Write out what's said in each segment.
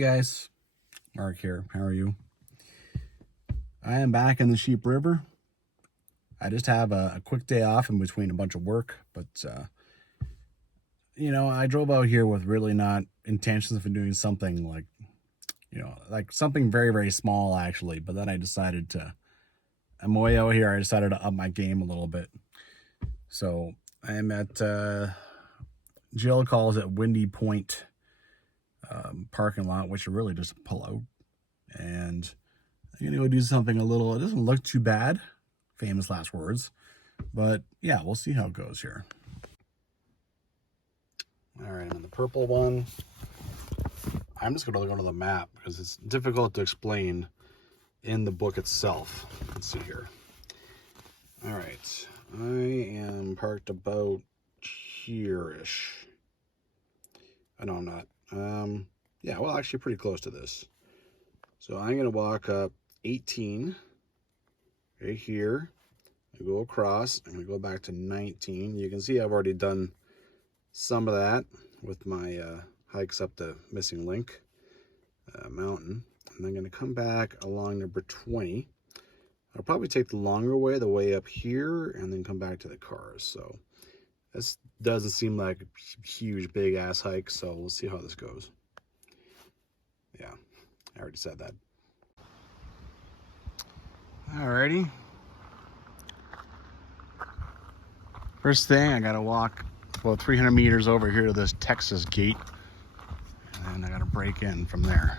guys, Mark here. How are you? I am back in the Sheep River. I just have a quick day off in between a bunch of work, but I drove out here with really not intentions of doing something like something very, very small actually, but then I'm way out here, I decided to up my game a little bit. So I am at, Jill calls it Windy Point parking lot, which are really just a pull-out. And I'm going to go do something it doesn't look too bad, famous last words, but yeah, we'll see how it goes here. All right, I'm in the purple one. I'm just going to go to the map because it's difficult to explain in the book itself. Let's see here. All right, I am parked about here-ish. No, I'm not. Yeah, well, actually pretty close to this. So I'm going to walk up 18 right here. I go across. I'm going to go back to 19. You can see I've already done some of that with my hikes up the Missing Link mountain. And I'm going to come back along number 20. I'll probably take the longer way, the way up here, and then come back to the cars. So this doesn't seem like a huge, big-ass hike, so we'll see how this goes. Yeah, I already said that. Alrighty. First thing, I gotta walk about 300 meters over here to this Texas gate, and then I gotta break in from there.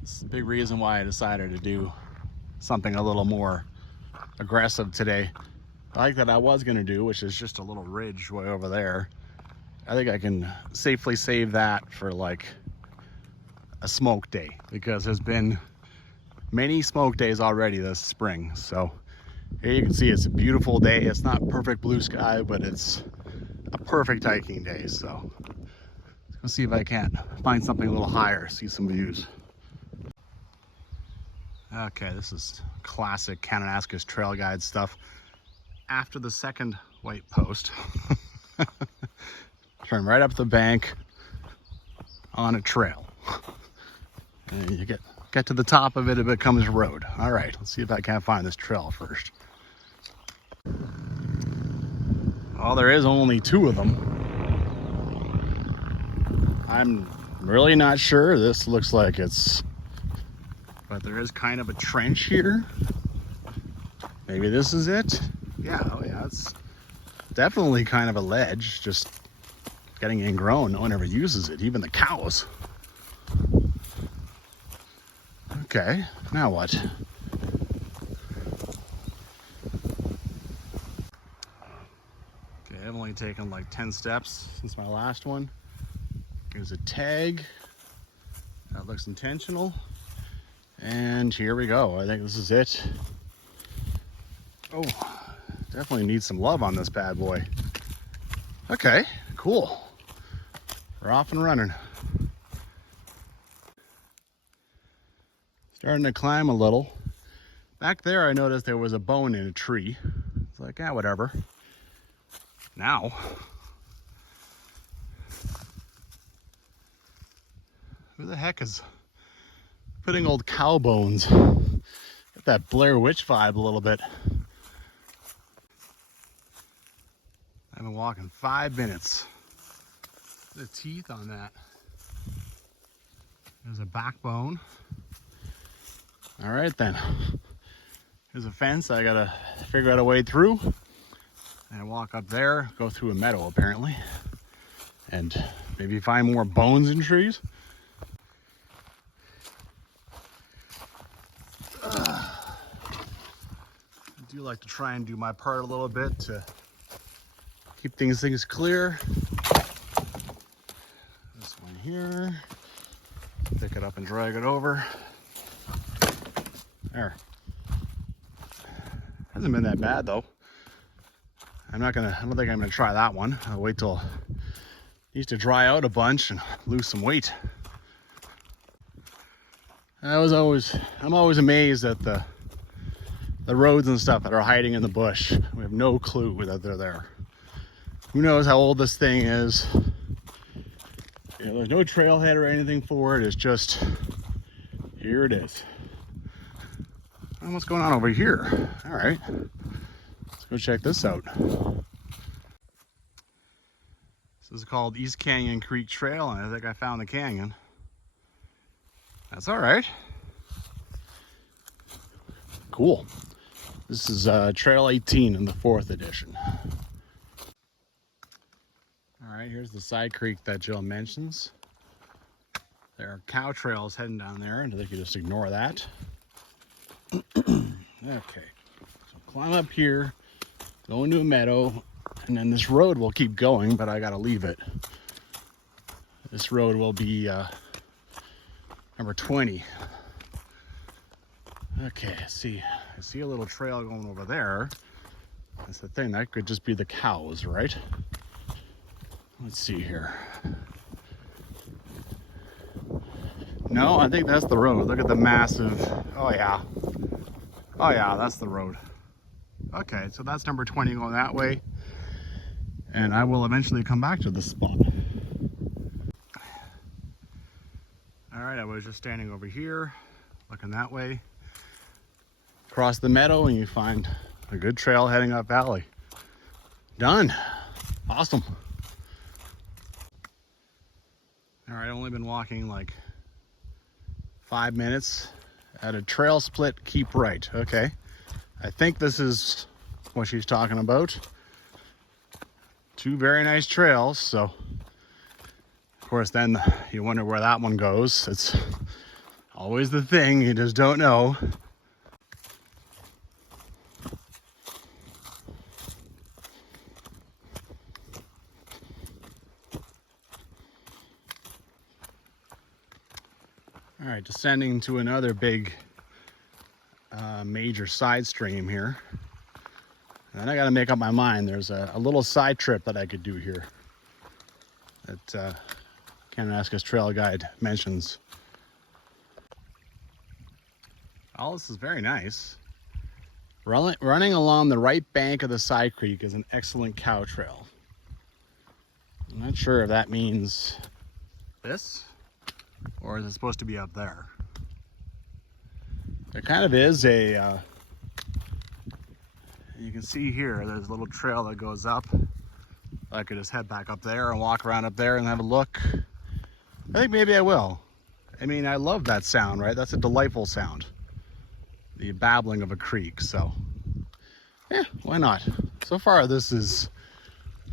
This is a big reason why I decided to do something a little more aggressive today. I like that I was gonna do, which is just a little ridge way over there. I think I can safely save that for like a smoke day, because there's been many smoke days already this spring. So here you can see it's a beautiful day. It's not perfect blue sky, but it's a perfect hiking day. So let's go see if I can't find something a little higher, see some views. Okay, this is classic Kananaskis trail guide stuff. After the second white post, turn right up the bank on a trail. And you get to the top of it, it becomes a road. All right, let's see if I can't find this trail first. Well, there is only two of them. I'm really not sure. This looks like but there is kind of a trench here. Maybe this is it. Yeah, oh yeah, it's definitely kind of a ledge, just getting ingrown. No one ever uses it, even the cows. Okay, now what? Okay, I've only taken like 10 steps since my last one. Here's a tag. That looks intentional. And here we go. I think this is it. Oh, definitely needs some love on this bad boy. Okay, cool. We're off and running. Starting to climb a little. Back there I noticed there was a bone in a tree. It's like, yeah, whatever. Now, who the heck is putting old cow bones? Get that Blair Witch vibe a little bit. I've been walking 5 minutes. The teeth on that. There's a backbone. All right then. There's a fence I gotta figure out a way through. And I walk up there, go through a meadow apparently, and maybe find more bones in trees. I do like to try and do my part a little bit to keep things clear. This one here. Pick it up and drag it over. There. Hasn't been that bad though. I don't think I'm gonna try that one. I'll wait till it needs to dry out a bunch and lose some weight. I'm always amazed at the roads and stuff that are hiding in the bush. We have no clue that they're there. Who knows how old this thing is. You know, there's no trailhead or anything for it. It's just, here it is. And what's going on over here? All right, let's go check this out. This is called East Canyon Creek Trail, and I think I found the canyon. That's all right. Cool. This is Trail 18 in the 4th edition. All right, here's the side creek that Jill mentions. There are cow trails heading down there, and I think you just ignore that. Okay, so climb up here, go into a meadow, and then this road will keep going, but I gotta leave it. This road will be number 20. Okay, I see a little trail going over there. That's the thing, that could just be the cows, right? Let's see here. No, I think that's the road. Look at the massive, oh yeah, that's the road. Okay, so that's number 20 going that way. And I will eventually come back to this spot. All right, I was just standing over here, looking that way. Cross the meadow and you find a good trail heading up valley. Done. Awesome. All right, I've only been walking like 5 minutes at a trail split, keep right. Okay, I think this is what she's talking about. 2 very nice trails, so of course then you wonder where that one goes. It's always the thing, you just don't know. All right, descending to another big major side stream here. And I gotta make up my mind. There's a little side trip that I could do here that Kananaskis Trail Guide mentions. Oh, this is very nice. Running along the right bank of the side creek is an excellent cow trail. I'm not sure if that means this, or is it supposed to be up there? There kind of is a, you can see here, there's a little trail that goes up. I could just head back up there and walk around up there and have a look. I think maybe I will. I mean, I love that sound, right? That's a delightful sound. The babbling of a creek, so yeah, why not? So far, this is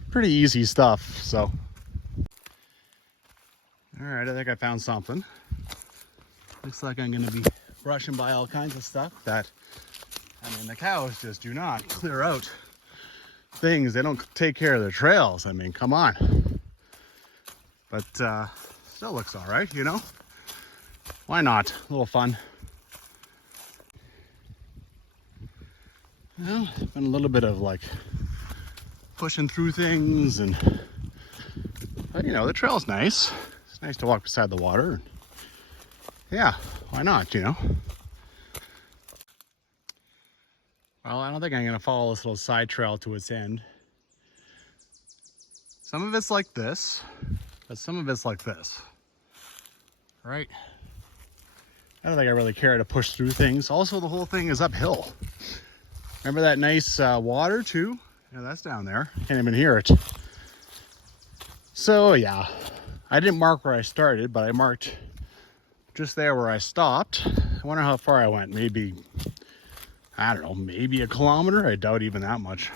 pretty easy stuff, so. All right, I think I found something. Looks like I'm gonna be brushing by all kinds of stuff that, I mean, the cows just do not clear out things. They don't take care of their trails. I mean, come on. But still looks all right, you know? Why not? A little fun. Well, it's been a little bit of like pushing through things, and but, you know, the trail's nice. It's nice to walk beside the water. Yeah, why not, you know? Well, I don't think I'm gonna follow this little side trail to its end. Some of it's like this, but some of it's like this, right? I don't think I really care to push through things. Also, the whole thing is uphill. Remember that nice water too? Yeah, that's down there. Can't even hear it. So yeah, I didn't mark where I started, but I marked just there where I stopped. I wonder how far I went. Maybe, I don't know, maybe a kilometer? I doubt even that much.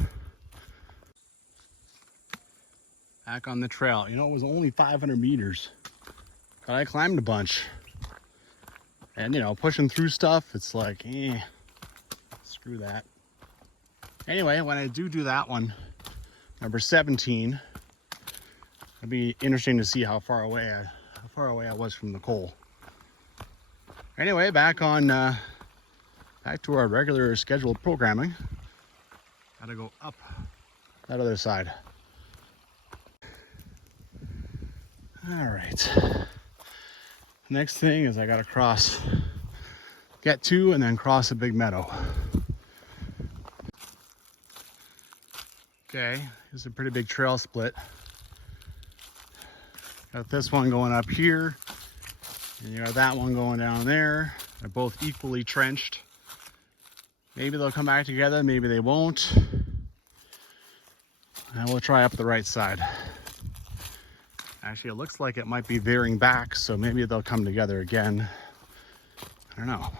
Back on the trail. You know, it was only 500 meters, but I climbed a bunch. And, you know, pushing through stuff, it's like, screw that. Anyway, when I do that one, number 17, it'll be interesting to see how far away I was from the coal. Anyway, back to our regular scheduled programming. Gotta go up that other side. All right. Next thing is I gotta get to and then cross a big meadow. Okay, it's a pretty big trail split. Got this one going up here, and you got that one going down there. They're both equally trenched. Maybe they'll come back together, maybe they won't. And we'll try up the right side. Actually, it looks like it might be veering back, so maybe they'll come together again. I don't know.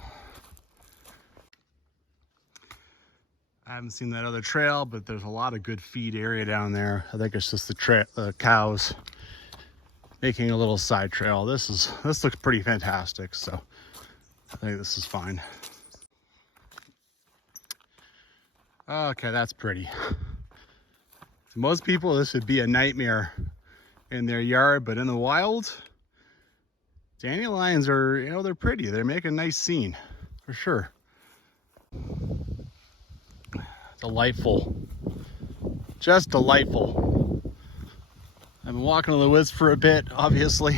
I haven't seen that other trail, but there's a lot of good feed area down there. I think it's just the cows making a little side trail. This looks pretty fantastic, so I think this is fine. Okay, that's pretty. To most people, this would be a nightmare in their yard, but in the wild, dandelions are, you know, they're pretty. They make a nice scene, for sure. Delightful. Just delightful. I've been walking in the woods for a bit, obviously.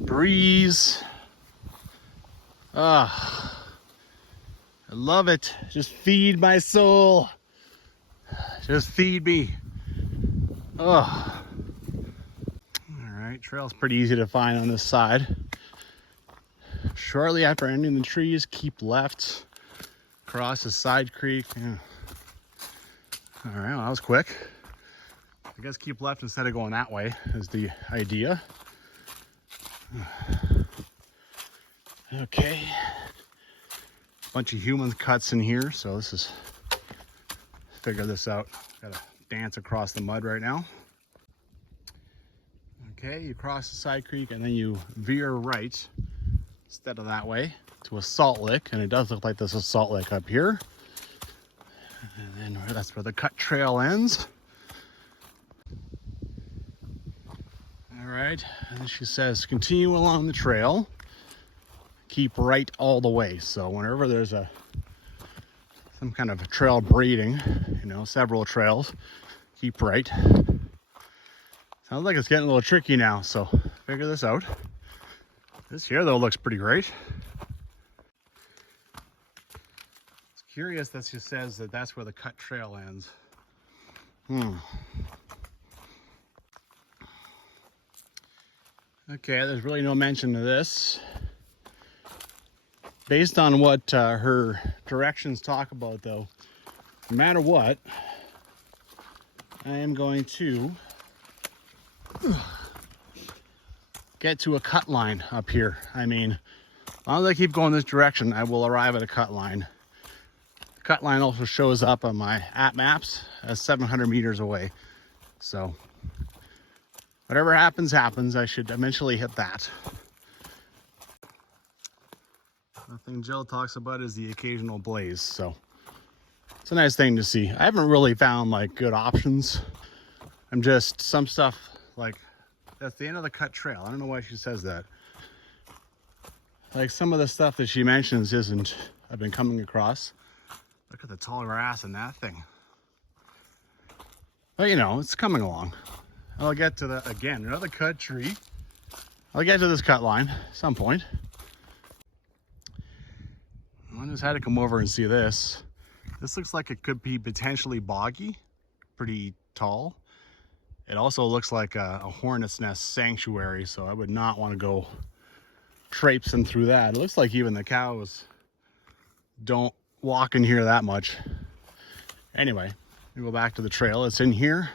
Breeze. I love it. Just feed my soul. Just feed me. All right, trail's pretty easy to find on this side. Shortly after ending the trees, keep left. Cross the side creek. Yeah. All right, well, that was quick. I guess keep left instead of going that way is the idea. Okay. Bunch of human cuts in here, so this is, figure this out. Gotta dance across the mud right now. Okay, you cross the side creek and then you veer right instead of that way to a salt lick, and it does look like there's a salt lick up here. And then that's where the cut trail ends. All right, and then she says, continue along the trail, keep right all the way. So whenever there's some kind of trail braiding, you know, several trails, keep right. Sounds like it's getting a little tricky now, so figure this out. This here though looks pretty great. It's curious that she says that that's where the cut trail ends. Okay, there's really no mention of this. Based on what her directions talk about though, no matter what, I am going to get to a cut line up here. I mean, as long as I keep going this direction, I will arrive at a cut line. The cut line also shows up on my app maps as 700 meters away. So whatever happens, happens. I should eventually hit that. The thing Jill talks about is the occasional blaze, so it's a nice thing to see. I haven't really found like good options. I'm just, some stuff like, that's the end of the cut trail. I don't know why she says that. Like some of the stuff that she mentions isn't, I've been coming across. Look at the tall grass in that thing. But you know, it's coming along. I'll get to the, again, another cut tree. I'll get to this cut line at some point. I just had to come over and see this. This looks like it could be potentially boggy, pretty tall. It also looks like a hornet's nest sanctuary, so I would not want to go traipsing through that. It looks like even the cows don't walk in here that much. Anyway, we go back to the trail. It's in here.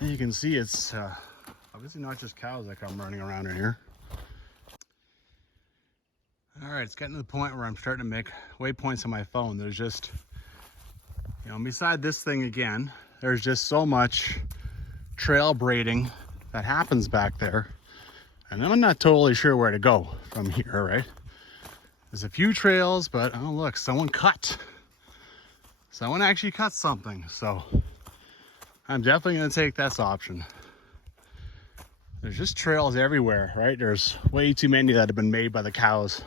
And you can see it's obviously not just cows that come running around in here. All right, it's getting to the point where I'm starting to make waypoints on my phone. There's just, you know, beside this thing again, there's just so much trail braiding that happens back there. And I'm not totally sure where to go from here, right? There's a few trails, but oh look, someone cut. Someone actually cut something, so I'm definitely gonna take this option. There's just trails everywhere, right? There's way too many that have been made by the cows.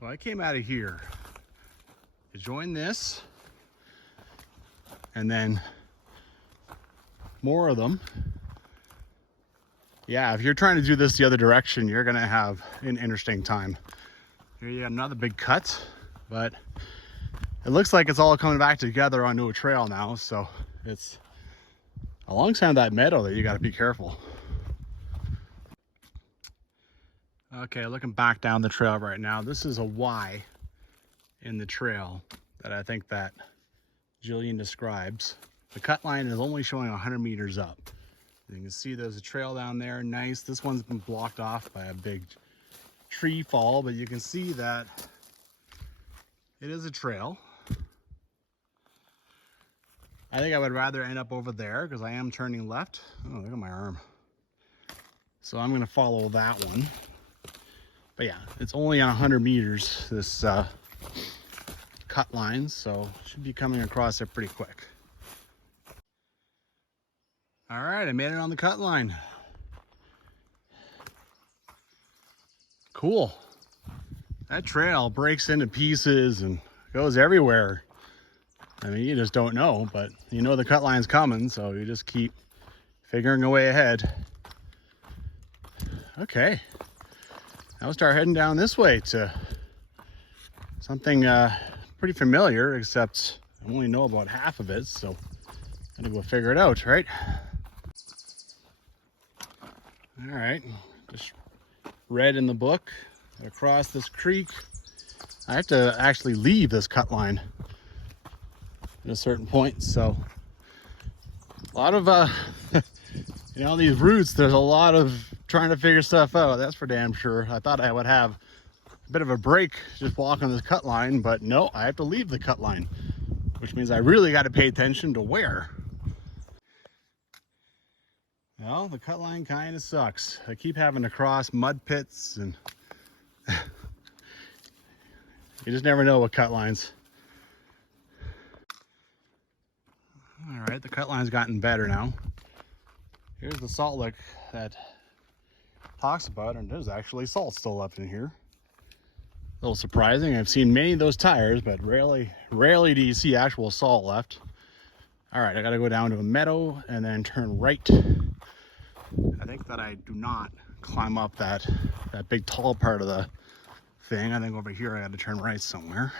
So I came out of here to join this, and then more of them. Yeah, if you're trying to do this the other direction, you're gonna have an interesting time. Here you got another big cut, but it looks like it's all coming back together onto a trail now, so It's alongside that meadow that you got to be careful. Okay, looking back down the trail right now, this is a Y in the trail that I think that Jillian describes. The cut line is only showing 100 meters up. You can see there's a trail down there, nice. This one's been blocked off by a big tree fall, but you can see that it is a trail. I think I would rather end up over there because I am turning left. Oh, look at my arm. So I'm gonna follow that one. But yeah, it's only on 100 meters, this cut line, so should be coming across it pretty quick. All right, I made it on the cut line. Cool. That trail breaks into pieces and goes everywhere. I mean, you just don't know, but you know the cut line's coming, so you just keep figuring a way ahead. Okay. Now we'll start heading down this way to something pretty familiar, except I only know about half of it, so I gotta go figure it out, right? All right, just read in the book, across this creek. I have to actually leave this cut line at a certain point, so a lot of you know, these routes, there's a lot of trying to figure stuff out, that's for damn sure. I thought I would have a bit of a break just walking this cut line, but no, I have to leave the cut line, which means I really got to pay attention to where. Well, the cut line kind of sucks. I keep having to cross mud pits and you just never know with cut lines. All right, the cut line's gotten better now. Here's the salt lick that talks about, and there's actually salt still left in here. A little surprising. I've seen many of those tires, but rarely do you see actual salt left. All right, I gotta go down to a meadow and then turn right. I think that I do not climb up that big tall part of the thing. I think over here I gotta turn right somewhere.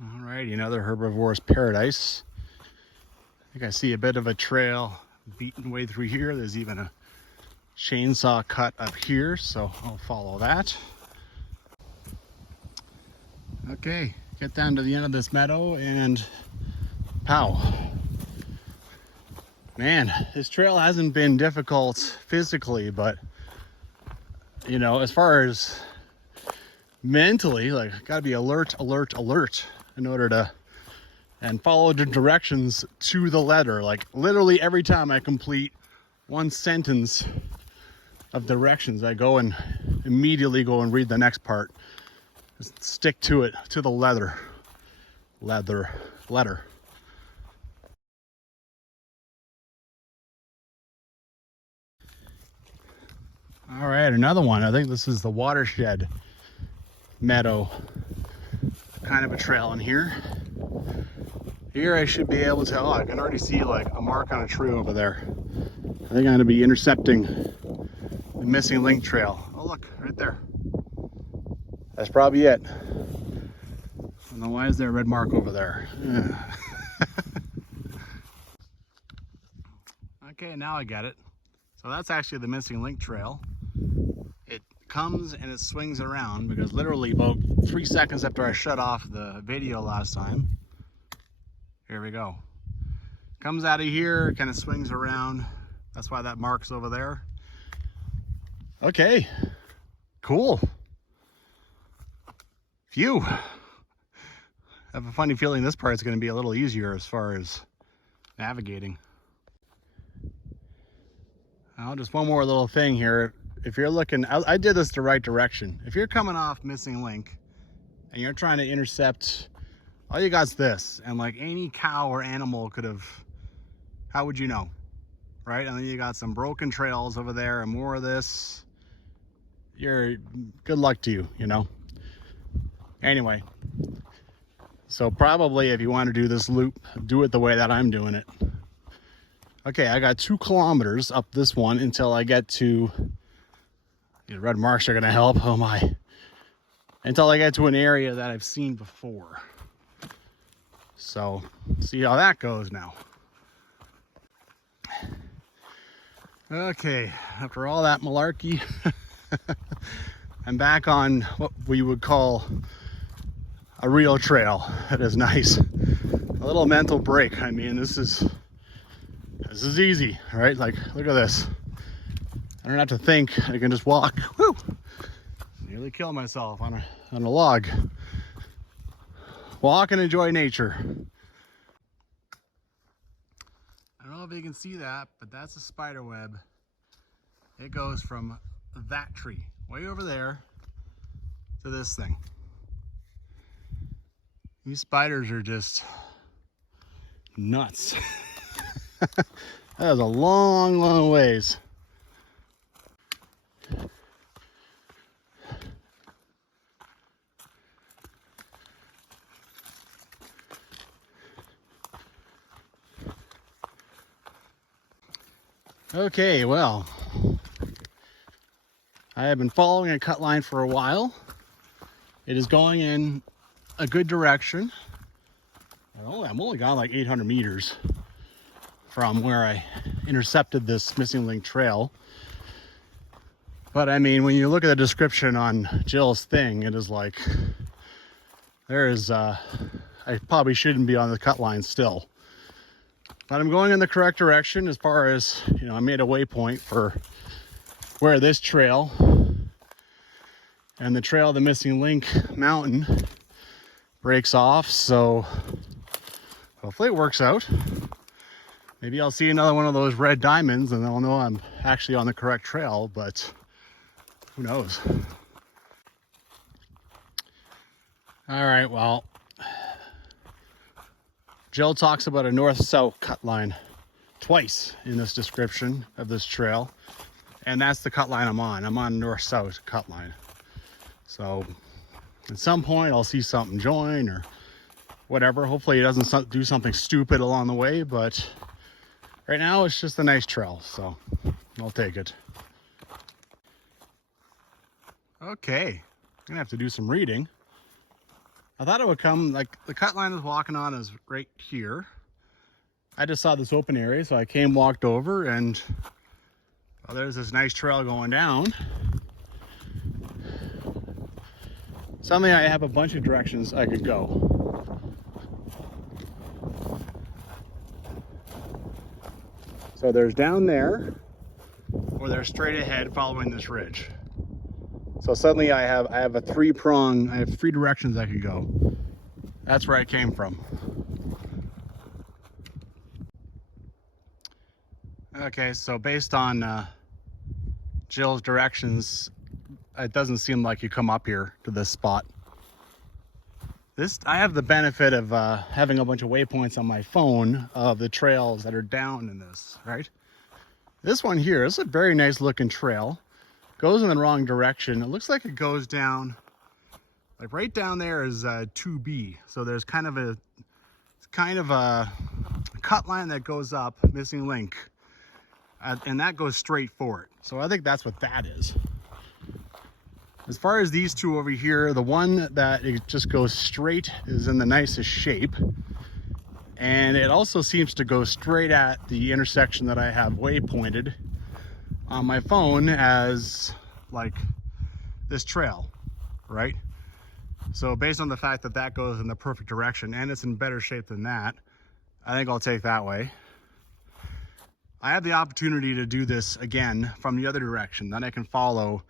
All right, another herbivore's paradise. I think I see a bit of a trail beaten way through here. There's even a chainsaw cut up here, so I'll follow that. Okay, get down to the end of this meadow and pow. Man, this trail hasn't been difficult physically, but you know, as far as mentally, like, gotta be alert in order to and follow the directions to the letter. Like literally every time I complete one sentence of directions, I go and immediately go and read the next part. Just stick to it, to the letter. Letter. All right, another one. I think this is the watershed meadow, kind of a trail in here. Here I should be able to, I can already see like a mark on a tree over there. I think I'm gonna be intercepting the missing link trail. Oh look, right there. That's probably it. I don't know, why is there a red mark over there? Okay, now I get it. So that's actually the missing link trail. It comes and it swings around because literally about 3 seconds after I shut off the video last time, here we go. Comes out of here, kind of swings around. That's why that mark's over there. Okay, cool. Phew. I have a funny feeling this part's going to be a little easier as far as navigating. Now, just one more little thing here. If you're looking, I did this the right direction. If you're coming off missing link and you're trying to intercept, all you got's this, and like any cow or animal could have, how would you know, right? And then you got some broken trails over there and more of this. You're, good luck to you, you know? Anyway, so probably if you want to do this loop, do it the way that I'm doing it. Okay, I got 2 kilometers up this one until I get to, the red marks are gonna help, oh my. Until I get to an area that I've seen before. So see how that goes now. Okay, after all that malarkey, I'm back on what we would call a real trail. It is nice. A little mental break. I mean, this is easy, right? Like, look at this. I don't have to think. I can just walk. Woo! Nearly kill myself on a log. Walk and enjoy nature. I don't know if you can see that, but that's a spider web. It goes from that tree way over there to this thing. These spiders are just nuts. That is a long, long ways. Okay, well, I have been following a cut line for a while. It is going in a good direction. I'm only gone like 800 meters from where I intercepted this missing link trail. But I mean, when you look at the description on Jill's thing, it is like, I probably shouldn't be on the cut line still. But I'm going in the correct direction as far as, I made a waypoint for where this trail and the trail of the missing link mountain breaks off. So hopefully it works out. Maybe I'll see another one of those red diamonds and I'll know I'm actually on the correct trail, but who knows? All right, well, Jill talks about a north-south cut line twice in this description of this trail, and that's the cut line I'm on. I'm on north-south cut line. So at some point I'll see something join or whatever. Hopefully it doesn't do something stupid along the way, but right now it's just a nice trail, so I'll take it. Okay, I'm gonna have to do some reading. I thought it would come, like the cut line I was walking on is right here. I just saw this open area, so I came, walked over, and well, there's this nice trail going down. Suddenly I have a bunch of directions I could go. So there's down there, or there's straight ahead following this ridge. So suddenly I have a three directions I could go. That's where I came from. Okay, so based on Jill's directions, it doesn't seem like you come up here to this spot. I have the benefit of having a bunch of waypoints on my phone of the trails that are down in this, right? This one here is a very nice looking trail. Goes in the wrong direction. It looks like it goes down, like right down there is 2B. So there's kind of a cut line that goes up, missing link, and that goes straight for it. So I think that's what that is. As far as these two over here, the one that it just goes straight is in the nicest shape. And it also seems to go straight at the intersection that I have waypointed on my phone as like this trail, right? So based on the fact that that goes in the perfect direction and it's in better shape than that, I think I'll take that way. I have the opportunity to do this again from the other direction. Then I can follow,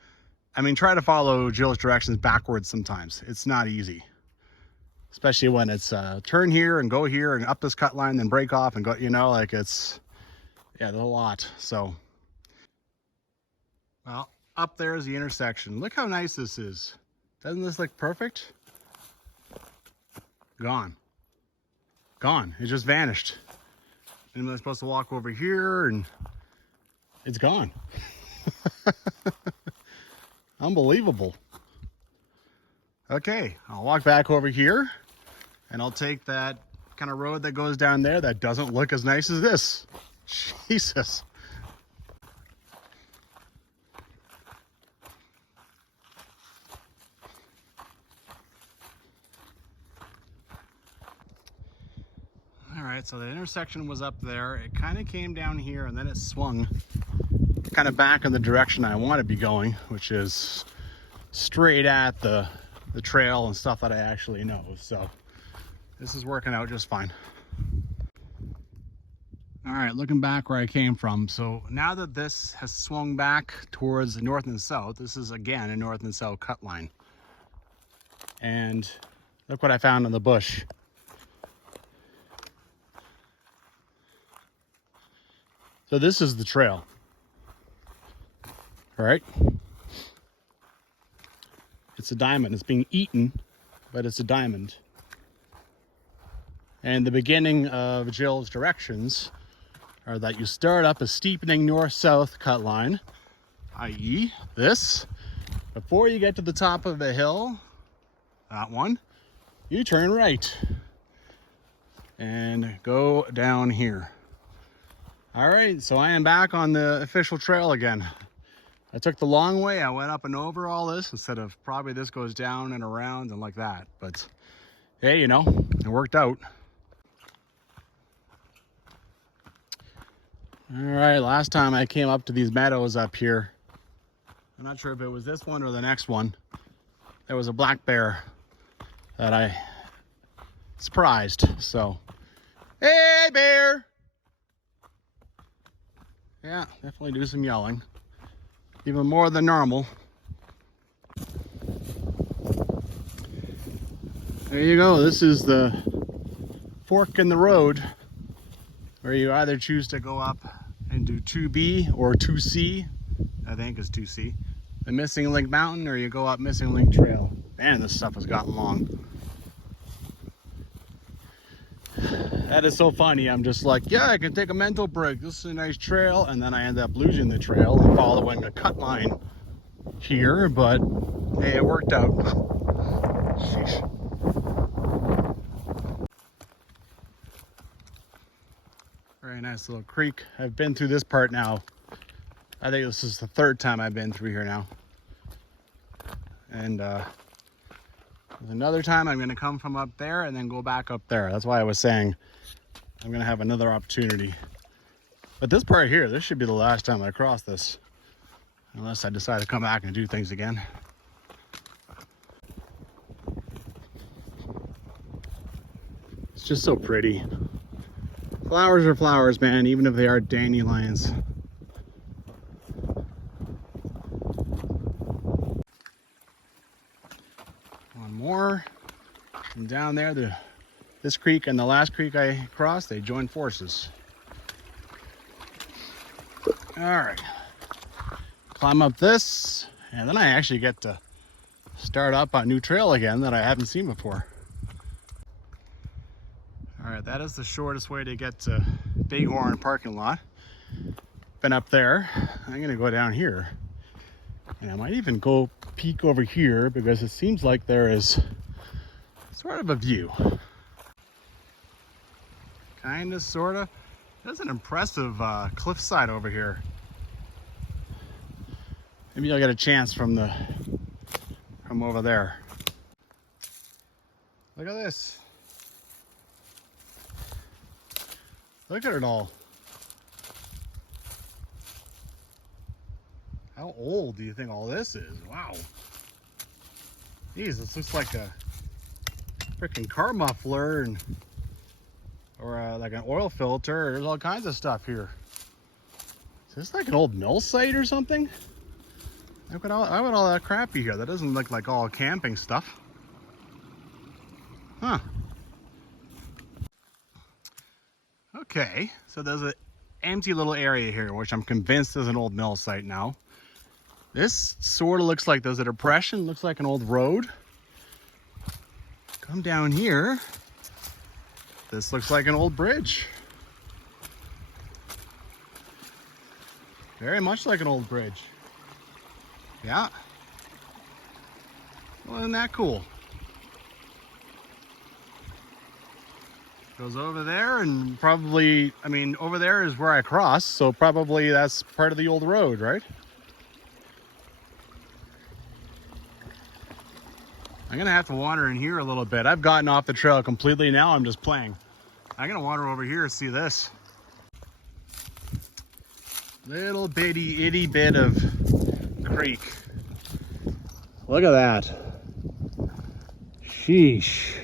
try to follow Jill's directions backwards sometimes. It's not easy, especially when it's turn here and go here and up this cut line, then break off and go, there's a lot. So, well, up there is the intersection. Look how nice this is. Doesn't this look perfect? Gone. It just vanished. And I'm supposed to walk over here and it's gone. Unbelievable. Okay, I'll walk back over here and I'll take that kind of road that goes down there that doesn't look as nice as this. Jesus. right, so the intersection was up there. It kind of came down here and then it swung kind of back in the direction I want to be going, which is straight at the trail and stuff that I actually know. So this is working out just fine. All right, looking back where I came from. So now that this has swung back towards the north and south, this is again a north and south cut line. And look what I found in the bush. So this is the trail. All right. It's a diamond. It's being eaten, but it's a diamond. And the beginning of Jill's directions are that you start up a steepening north-south cut line, i.e. this. Before you get to the top of the hill, that one, you turn right and go down here. All right, so I am back on the official trail again. I took the long way. I went up and over all this instead of probably this goes down and around and like that. But hey, you know, it worked out. All right, last time I came up to these meadows up here, I'm not sure if it was this one or the next one, there was a black bear that I surprised. So, hey bear! Yeah, definitely do some yelling. Even more than normal. There you go, this is the fork in the road where you either choose to go up and do 2B or 2C, I think it's 2C, the Missing Link Mountain, or you go up Missing Link Trail. Man, this stuff has gotten long. That is so funny. I'm just like, yeah, I can take a mental break. This is a nice trail, and then I end up losing the trail and following a cut line here, but hey, it worked out. Sheesh. Very nice little creek. I've been through this part now. I think this is the third time I've been through here now. And another time I'm gonna come from up there and then go back up there. That's why I was saying I'm gonna have another opportunity. But this part here, this should be the last time I cross this. Unless I decide to come back and do things again. It's just so pretty. Flowers are flowers, man, even if they are dandelions. One more. And down there, this creek and the last creek I crossed, they joined forces. All right. Climb up this, and then I actually get to start up a new trail again that I haven't seen before. All right, that is the shortest way to get to Bighorn parking lot. Been up there. I'm gonna go down here. And I might even go peek over here because it seems like there is sort of a view. Kinda, sorta. There's an impressive cliffside over here. Maybe I'll get a chance from over there. Look at this. Look at it all. How old do you think all this is? Wow. Geez, this looks like a freaking car muffler or like an oil filter. There's all kinds of stuff here. Is this like an old mill site or something? Why would all that crap be here? That doesn't look like all camping stuff. Huh. Okay, so there's an empty little area here, which I'm convinced is an old mill site now. This sort of looks like there's a depression, looks like an old road. Come down here. This looks like an old bridge. Very much like an old bridge. Yeah. Well, isn't that cool? Goes over there and probably, I mean, over there is where I crossed, so probably that's part of the old road, right? I'm gonna have to wander in here a little bit. I've gotten off the trail completely now. I'm just playing. I'm gonna wander over here and see this. Little bitty itty bit of creek. Look at that. Sheesh.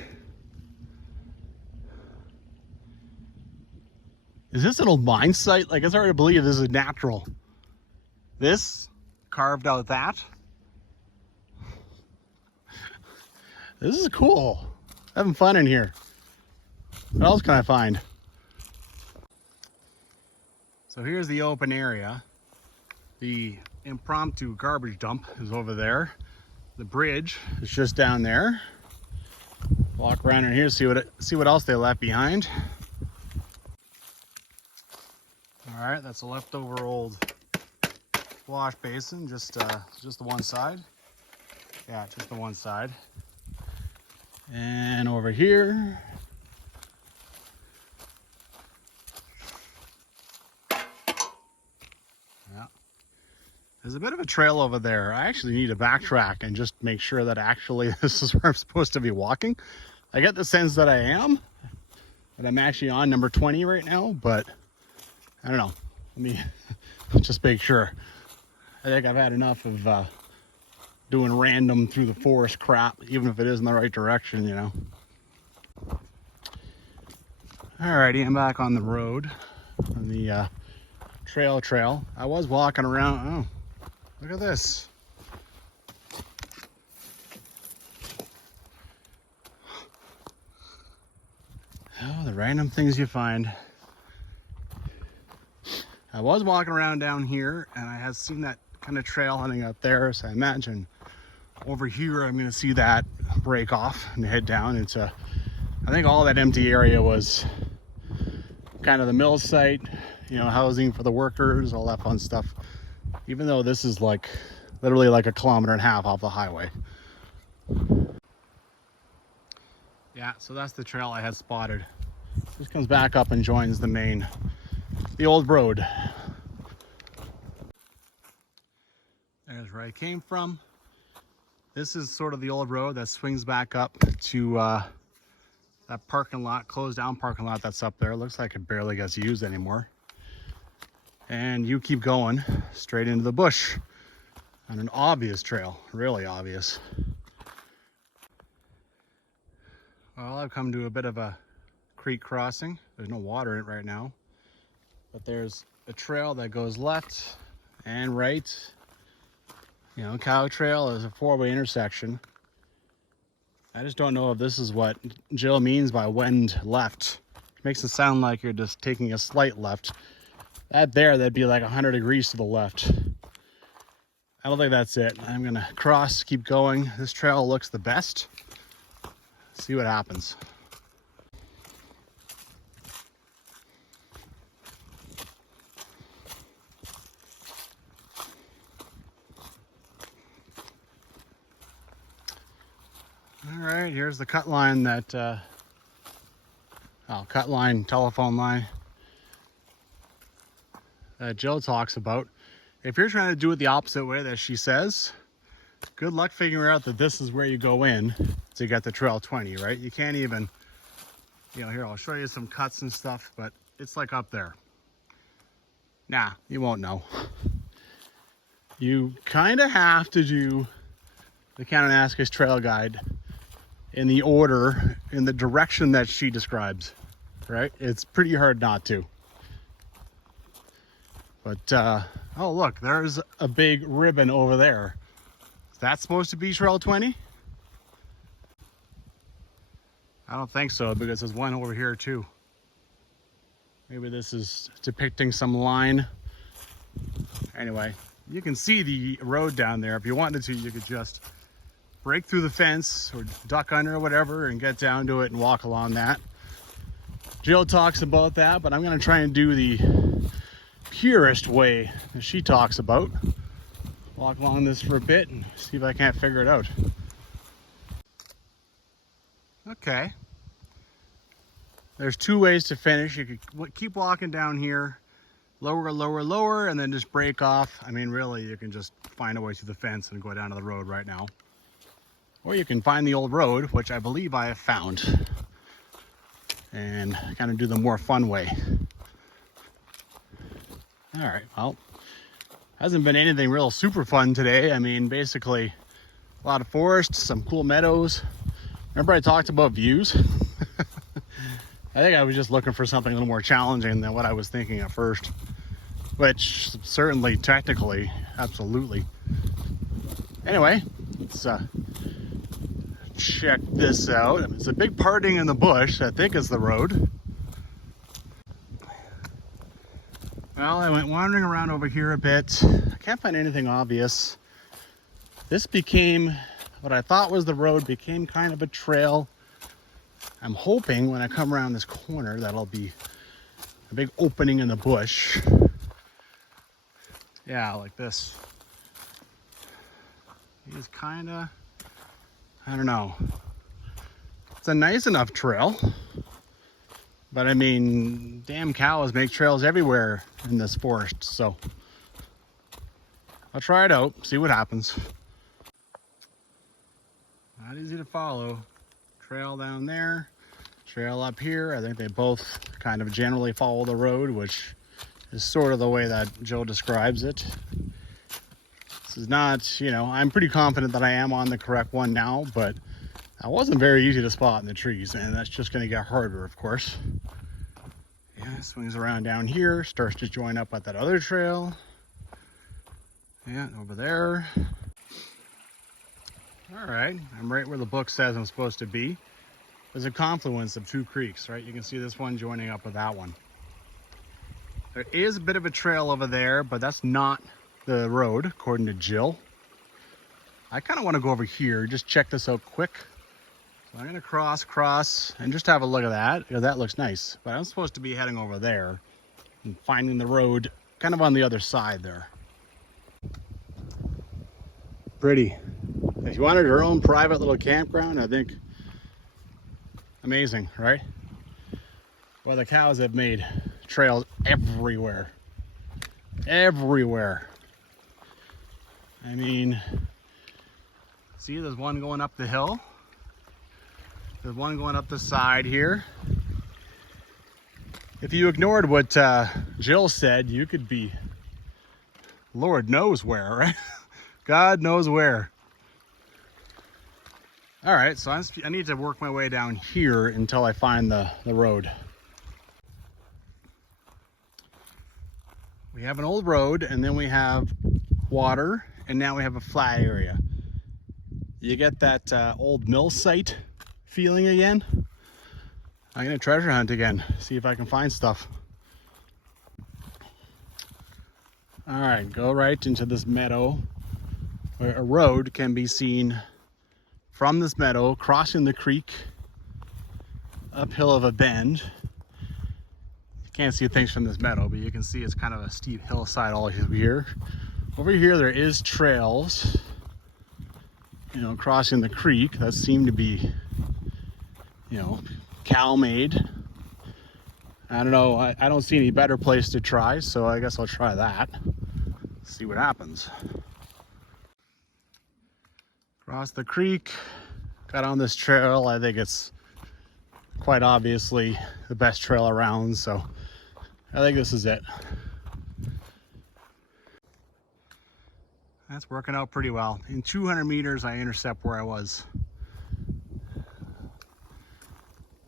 Is this an old mine site? Like, it's hard to believe this is natural. This carved out that. This is cool. Having fun in here. What else can I find? So here's the open area. The impromptu garbage dump is over there. The bridge is just down there. Walk around in here, see what else they left behind. All right, that's a leftover old wash basin, just the one side. Yeah, just the one side. And over here, yeah, there's a bit of a trail over there. I actually need to backtrack and just make sure that actually this is where I'm supposed to be walking. I get the sense that I am, that I'm actually on number 20 right now, but I don't know. Let me just make sure. I think I've had enough of doing random through the forest crap, even if it is in the right direction, you know. Alrighty, I'm back on the road, on the trail. I was walking around. Oh, look at this. Oh, the random things you find. I was walking around down here, and I had seen that kind of trail heading up there, so I imagine over here I'm going to see that break off and head down into, I think all that empty area was kind of the mill site, you know, housing for the workers, all that fun stuff, even though this is like literally like 1.5 kilometers off the highway. Yeah, so that's the trail I had spotted. This comes back up and joins the old road. There's where I came from. This is sort of the old road that swings back up to that parking lot, closed down parking lot that's up there. Looks like it barely gets used anymore. And you keep going straight into the bush on an obvious trail, really obvious. Well, I've come to a bit of a creek crossing. There's no water in it right now, but there's a trail that goes left and right. You know, cow trail is a 4-way intersection. I just don't know if this is what Jill means by wend left. It makes it sound like you're just taking a slight left. That'd be like 100 degrees to the left. I don't think that's it. I'm gonna cross, keep going. This trail looks the best. See what happens. All right, here's the cut line that, telephone line that Jill talks about. If you're trying to do it the opposite way that she says, good luck figuring out that this is where you go in to get the Trail 20, right? You can't even, you know, here, I'll show you some cuts and stuff, but it's like up there. Nah, you won't know. You kind of have to do the Kananaskis Trail Guide in the order, in the direction that she describes, right? It's pretty hard not to. But, oh look, there's a big ribbon over there. Is that supposed to be Trail 20? I don't think so, because there's one over here too. Maybe this is depicting some line. Anyway, you can see the road down there. If you wanted to, you could just break through the fence or duck under or whatever and get down to it and walk along that. Jill talks about that, but I'm going to try and do the purest way that she talks about. Walk along this for a bit and see if I can't figure it out. Okay. There's 2 ways to finish. You could keep walking down here, lower, and then just break off. I mean, really, you can just find a way through the fence and go down to the road right now. Or you can find the old road, which I believe I have found. and kind of do the more fun way. All right, well, hasn't been anything real super fun today. I mean, basically a lot of forest, some cool meadows. Remember I talked about views? I think I was just looking for something a little more challenging than what I was thinking at first, which certainly technically, absolutely. Anyway, let's check this out. It's a big parting in the bush, I think is the road. Well, I went wandering around over here a bit. I can't find anything obvious. This became, what I thought was the road became kind of a trail. I'm hoping when I come around this corner that'll be a big opening in the bush. Yeah, like this. It's kind of, I don't know. It's a nice enough trail. But I mean, damn cows make trails everywhere in this forest. So I'll try it out, see what happens. Not easy to follow. Trail down there, trail up here. I think they both kind of generally follow the road, which is sort of the way that Joe describes it. This is not, you know, I'm pretty confident that I am on the correct one now, but that wasn't very easy to spot in the trees, and that's just going to get harder, of course. Yeah, swings around down here, starts to join up with that other trail. Yeah, over there. All right, I'm right where the book says I'm supposed to be. There's a confluence of two creeks, right? You can see this one joining up with that one. There is a bit of a trail over there, but that's not the road, according to Jill. I kind of want to go over here, just check this out quick. So I'm going to cross, and just have a look at that. Yeah, that looks nice. But I'm supposed to be heading over there and finding the road kind of on the other side there. Pretty. If you wanted your own private little campground, I think amazing, right? Well, the cows have made trails everywhere. Everywhere. I mean, see, there's one going up the hill. There's one going up the side here. If you ignored what Jill said, you could be Lord knows where, right? God knows where. All right, so I need to work my way down here until I find the road. We have an old road, and then we have water, and now we have a flat area. You get that old mill site feeling again. I'm gonna treasure hunt again, see if I can find stuff. All right, go right into this meadow where a road can be seen from this meadow, crossing the creek, uphill of a bend. You can't see things from this meadow, but you can see it's kind of a steep hillside all here. Over here, there is trails, you know, crossing the creek that seem to be, you know, cow made. I don't know, I don't see any better place to try, so I guess I'll try that. See what happens. Cross the creek, got on this trail. I think it's quite obviously the best trail around, so I think this is it. That's working out pretty well. In 200 meters, I intercept where I was.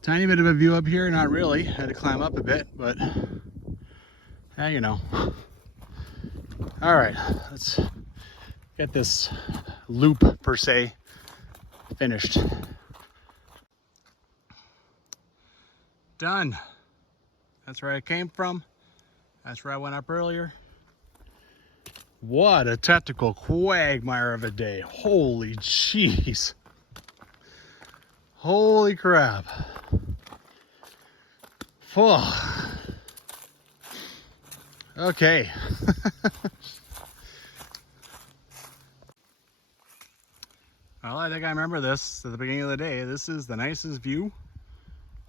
Tiny bit of a view up here, not really. Had to climb up a bit, but yeah, you know. All right, let's get this loop per se finished. Done. That's where I came from. That's where I went up earlier. What a technical quagmire of a day. Holy jeez. Holy crap. Oh. Okay. Well, I think I remember this at the beginning of the day. This is the nicest view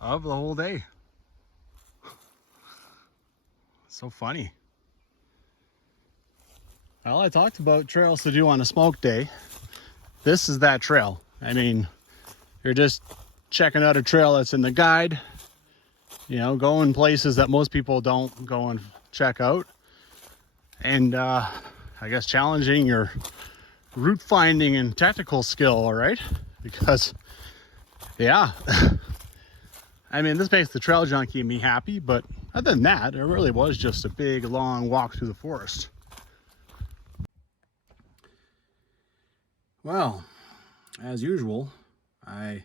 of the whole day. So funny. Well, I talked about trails to do on a smoke day. This is that trail. I mean, you're just checking out a trail that's in the guide. you know, going places that most people don't go and check out. And I guess challenging your route finding and tactical skill, all right? Because, yeah, I mean, this makes the trail junkie and me happy, but other than that, it really was just a big, long walk through the forest. Well, as usual, I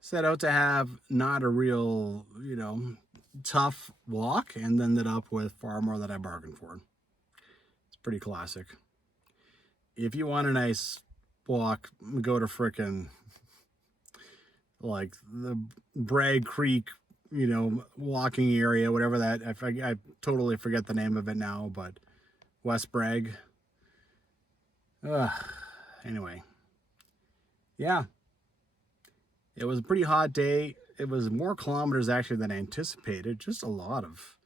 set out to have not a real, you know, tough walk and ended up with far more than I bargained for. It's pretty classic. If you want a nice walk, go to frickin' like the Bragg Creek, you know, walking area, whatever that, I totally forget the name of it now, but West Bragg. Anyway, yeah, it was a pretty hot day. It was more kilometers actually than I anticipated. Just a lot of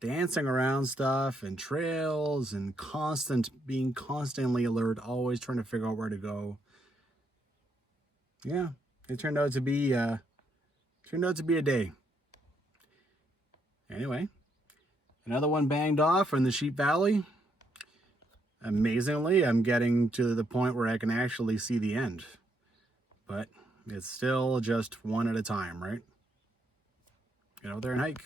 dancing around stuff and trails and being constantly alert, always trying to figure out where to go. Yeah, it turned out to be a day. Anyway, another one banged off in the Sheep Valley. Amazingly, I'm getting to the point where I can actually see the end. But it's still just one at a time, right? Get out there and hike.